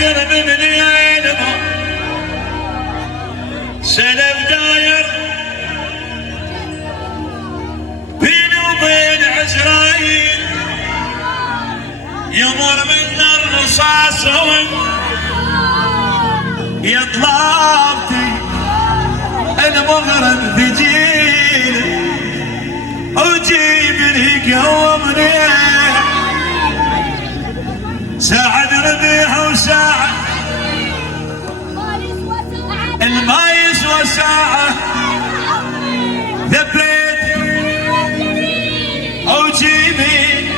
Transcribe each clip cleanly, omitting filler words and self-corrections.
درب من ينمى سلف داير بيني وبين عزرايل يمر منا الرصاص يا طلابتي المغرب ثجيل وجيبني قومني ساعة ربيع وساعة الما يسوى ساعة ذبيت وجيبي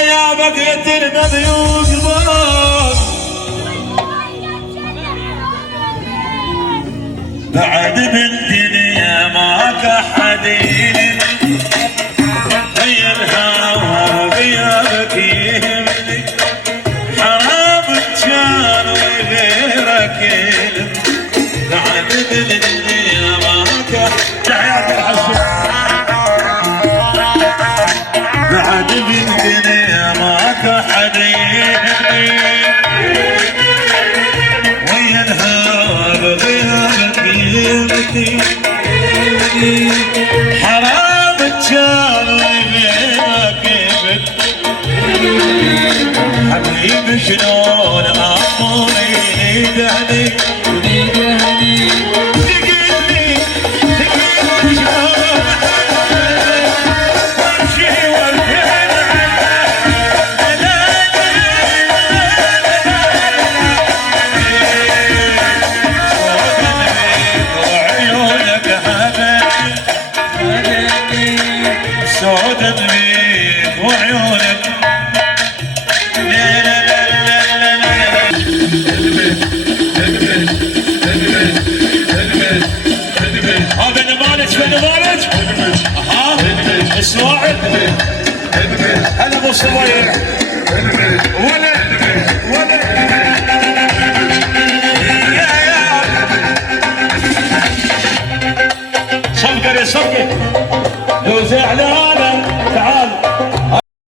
يا بقيت المبيوق ضوء بعد بالدنيا ماك حديد هي الهوى غيابك يهمني حرام كان وغيرك بعد بالدنيا ماك تحياتي العشق بعد بالدنيا ماك حديد ويا الهوى بغيابك يهمني حرام كان وغيرك حبيبي شلون اموري يدهني سودا بيك وعيونك هذا نمالج فنمالج اها اسماعيل هلا ابو صبيح ولا صفقه صفقه لو زعلان